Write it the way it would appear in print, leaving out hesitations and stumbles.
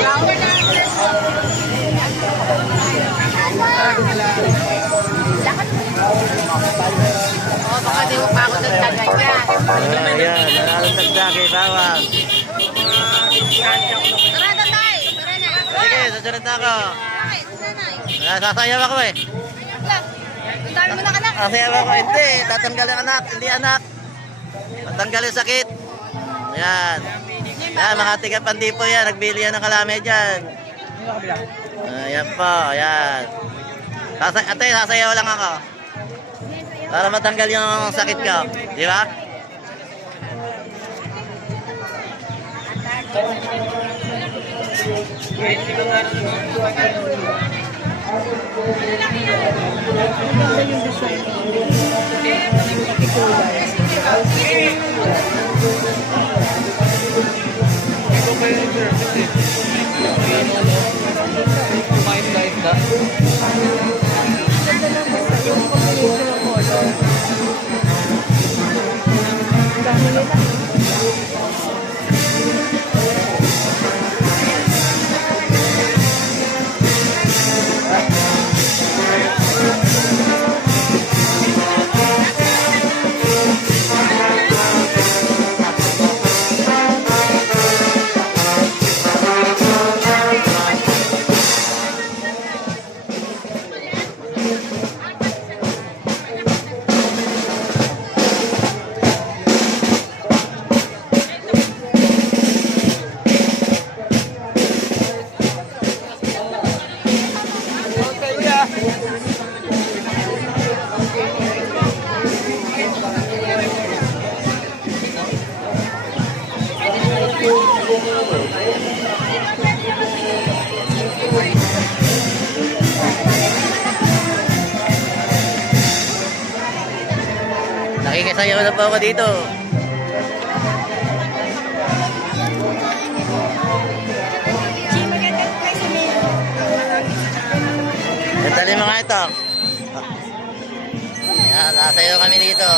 Oh, baka di mo pa ako nagtagan yan. Ayan, nanalong dagdag eh, bawang. Tara, tatay! Tara na! Sige, susunod na ako. Bakit? Sanay? Sasayaw ako eh. Lang! Ang dami mo ng anak! Sasayaw ako, hindi. Tatanggalin anak, hindi anak. Tatanggalin sakit. Ayan. Ayan, mga tiga-Pandipo yan. Nagbili yan ng kalame dyan. Ayan po, ayan. Ate, sasayaw lang ako. Para matanggal yung sakit ko. Di ba? Nakikisayaw na po ako dito. Dali mo nga ito. Yan, sasayaw kami dito.